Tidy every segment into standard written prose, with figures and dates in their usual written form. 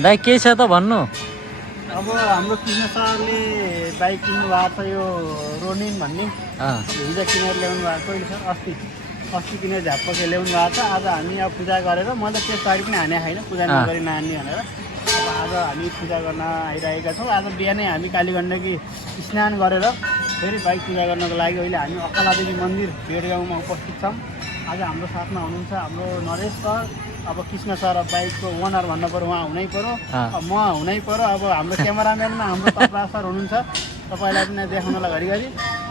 दाइ के छ त भन्नु? अब हाम्रो कृष्ण सरले बाइक किन्नु भएको छ यो रोनिन भन्ने हिजो किनेर ल्याउनु भएको छ अस्ति किनेर झ्याप्पके ल्याउनु भएको छ। आज हामी अब पूजा गरेर म त त्यस गाडी पनि हाने छैन पूजा नगरी नहान्ने भनेर। अब आज हामी पूजा गर्न आइरहेका छौँ। आज बिहानै हामी कालीगण्डकी स्नान गरेर फेरि बाइक पूजा गर्नको लागि अहिले हामी अक्कलादेवी मन्दिर भेटगाउँमा उपस्थित छौँ। आज हाम्रो साथमा हुनुहुन्छ हाम्रो नरेश सर, अब कृष्ण सर बाइकको ओनर भन्नु पऱ्यो, उहाँ हुनै पऱ्यो, म हुनै पऱ्यो। अब हाम्रो क्यामेराम्यानमा हाम्रो तपरा सर हुनुहुन्छ, तपाईँलाई पनि देखाउनलाई घरिघरि।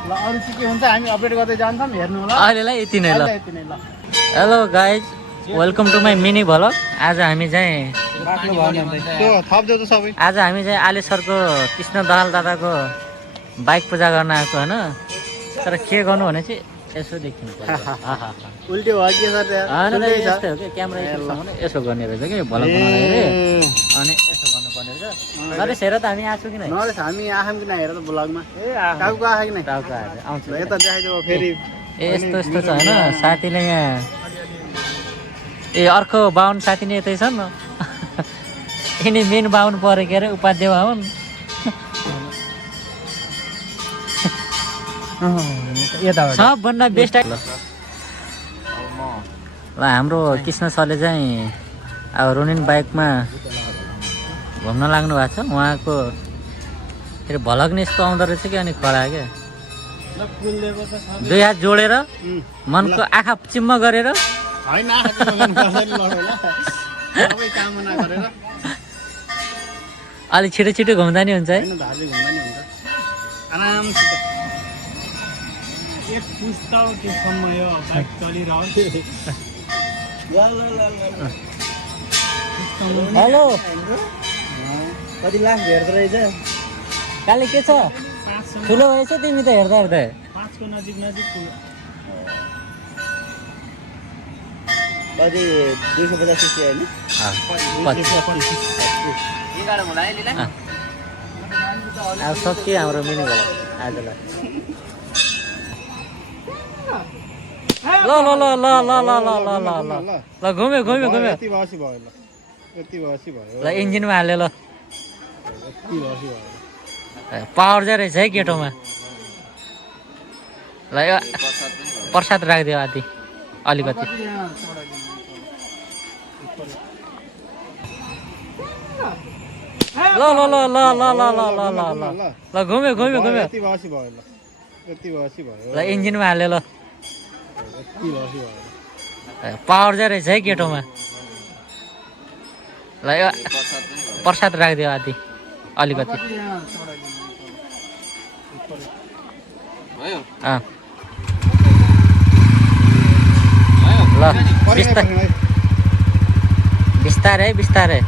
ल अरू के हुन्छ हामी अपडेट गर्दै जान्छौँ, हेर्नु होला। अहिलेलाई यति नै ल। Hello guys, welcome to my mini vlog. आज हामी चाहिँ आज हामी चाहिँ आले सरको कृष्ण दहाल दादाको बाइक पूजा गर्न आएको होइन। तर के गर्नु भने चाहिँ यसो देखिनु उल्टी भयो कि सर? यस्तै हो कि क्यामेरा यसो गर्ने रहेछ कि भ्लग बनाउँदाखेरि, अनि यसो गर्नुपर्ने रहेछ। नरेश हेर त हामी आएको छौँ कि नै? नरेश हामी आयौँ कि नै हेर त भ्लगमा? टाउको आयो कि नै? टाउको आएर आउँछ यता देखाइदेऊ फेरि। ए यस्तो यस्तो छ होइन साथीले यहाँ। ए अर्को बाहुन साथी नै यतै छन्। यिनी मेन बाहुन पऱ्यो के अरे, उपाध्याय बाहुन। सबभन्दा बेस्ट ल हाम्रो कृष्ण सरले चाहिँ अब रोनिन बाइकमा घुम्न लाग्नु भएको छ। उहाँको फेरि भ्लग नै यस्तो आउँदो रहेछ कि, अनि खरा क्या दुई हात जोडेर मनको आँखा चिम्म गरेर अलिक छिटो छिटो घुम्दा नि हुन्छ है। एक पुस्ता के समय बाइक चलिरहन्छ। हेलो कति लाख भेट्दो रहेछ? काले के छ? ठुलो भएछ तिमी त हेर्दा हेर्दा। 5 को नजिक पुग्यो। कति 250 सीसी हैन? अब सक्यो हाम्रो मिनी भयो आजलाई। ल ल ल ल ल ल ल ल ल ल घुम्यो घुम्यो घुम्यो। यति बसी भयो ल, यति बसी भयो ल इन्जिनमा हाल्यो ल। यति बसी भयो। पावर चाहिँ रहेछ है केटोमा। ल यो प्रसाद राखिदियो आदि अलिकति। ल ल ल ल ल ल ल ल ल ल ल घुम्यो घुम्यो घुम्यो। यति बसी भयो ल, यति बसी भयो। ल इन्जिनमा हाल्यो ल। यति बसी भयो। पावर चाहिँ रहेछ है केटोमा। ल यो प्रसाद राखिदियो आदि अलिकति। ल बिस्तारै बिस्तारै।